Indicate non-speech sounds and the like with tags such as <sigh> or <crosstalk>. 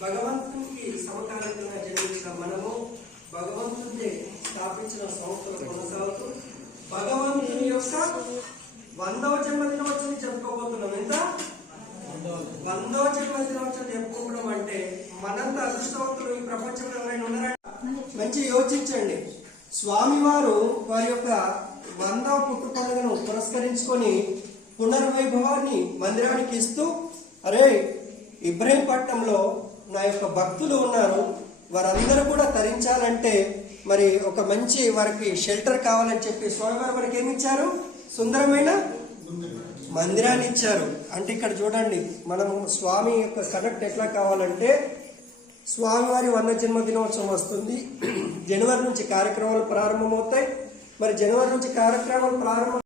భగవంతునికి సమకాలికంగా జన్మించిన మనము భగవంతుని స్థాపించిన సంస్థలు కొనసాగుతూ భగవంతుని యొక్క వందవ జన్మదినోత్సవం చెప్పుకోబోతున్నాం ఎంత వందవ జన్మదినోత్సవం చెప్పుకోవడం అంటే మనంత అదృష్టవంతులు ఈ ప్రపంచంలో ఎవరైనా ఉన్నారా? మంచి యోచించండి. స్వామివారు వారి యొక్క వందవ పుట్టు పండుగను పురస్కరించుకొని పునర్వైభవాన్ని మందిరానికి ఇస్తూ అరే ఇబ్రహీంపట్నంలో నా యొక్క భక్తులు ఉన్నారు. వారందరూ కూడా తరించాలంటే మరి ఒక మంచి వారికి షెల్టర్ కావాలని చెప్పి స్వామివారు మనకి ఏమి ఇచ్చారు సుందరమైన మందిరాన్ని ఇచ్చారు. అంటే ఇక్కడ చూడండి మనం స్వామి యొక్క కనెక్ట్ ఎట్లా కావాలంటే స్వామివారి వంద జన్మదినోత్సవం వస్తుంది. <clears throat> జనవరి నుంచి కార్యక్రమాలు ప్రారంభమవుతాయి. మరి జనవరి నుంచి కార్యక్రమాలు ప్రారంభం